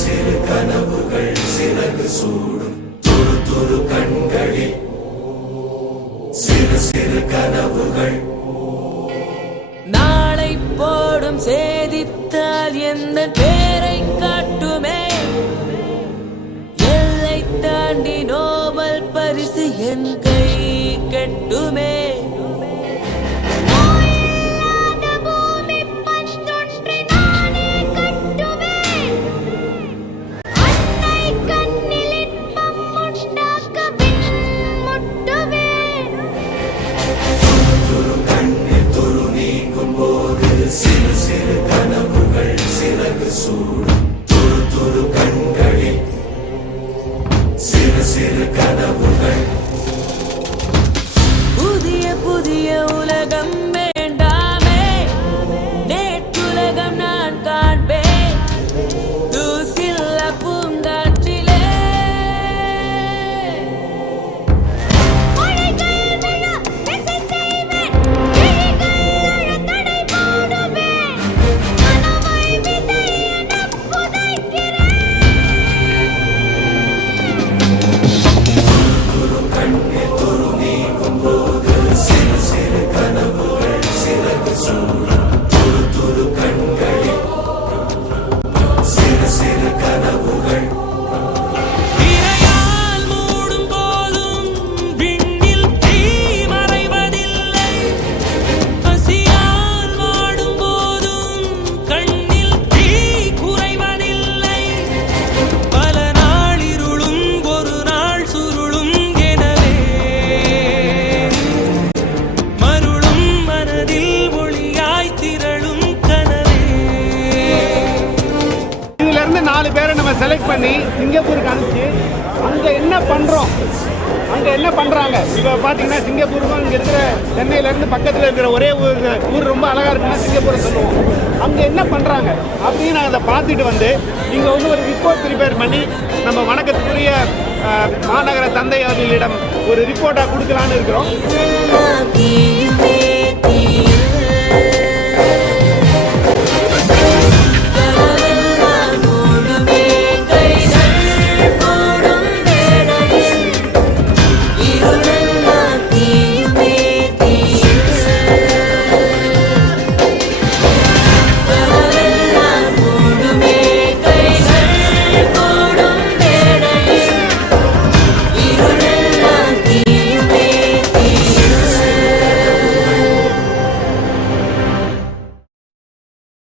சிறு கனவுகள் சிறகு சூடும் துரு துரு கண்களில் சிறு சிறு கனவுகள் நாளை போடும் சேதித்தால் எந்த பேரை காட்டுமே எல்லை தாண்டி நோபல் பரிசு என் கை கட்டுமே சிறு சிறு கனவுகள் சிறகு சூடும் துரு துரு கண்களில் சிறு சிறு கனவுகள் புதிய புதிய உலகம் வேண்டாமே நேற்றுலகம் நான் காண்பேன் தூசில்ல பூங்காற்றிலே சிறு சிறு கனவுகள் சிறகு சூடும் துரு துரு கண்களில் சிறு சிறு கனவுகள் இரையால் மூடும் போதும் விண்ணில் தீ மறைவதில்லை பசியால் வாடும் போதும் கண்ணில் தீ குறைவதில்லை பல நாள் இருளும் ஒரு நாள் சுருளும் எனவே மருளும் மனதில் ஒளியாய் திரளும் கனவே. இதுல இருந்து 4 பேரை நம்ம செலக்ட் பண்ணி சிங்கப்பூருக்கு அனுப்பிச்சு அங்க என்ன பண்றோம், அங்க என்ன பண்றாங்க. இப்ப பாத்தீங்கன்னா சிங்கப்பூருக்கும் இங்க இருக்கிற சென்னையில இருந்து பக்கத்துல இருக்கிற ஒரே ஊர் ரொம்ப அழகா இருக்குன்னா சிங்கப்பூரை சொல்லுவோம். அங்க என்ன பண்றாங்க அப்படின்னு நாங்கள் அதை பார்த்துட்டு வந்து இங்க வந்து ஒரு ரிப்போர்ட் ப்ரிப்பேர் பண்ணி நம்ம வணக்கத்துக்குரிய மாநகர தந்தை அவர்களிடம் ஒரு ரிப்போர்ட்டா கொடுக்கலான்னு இருக்கிறோம்.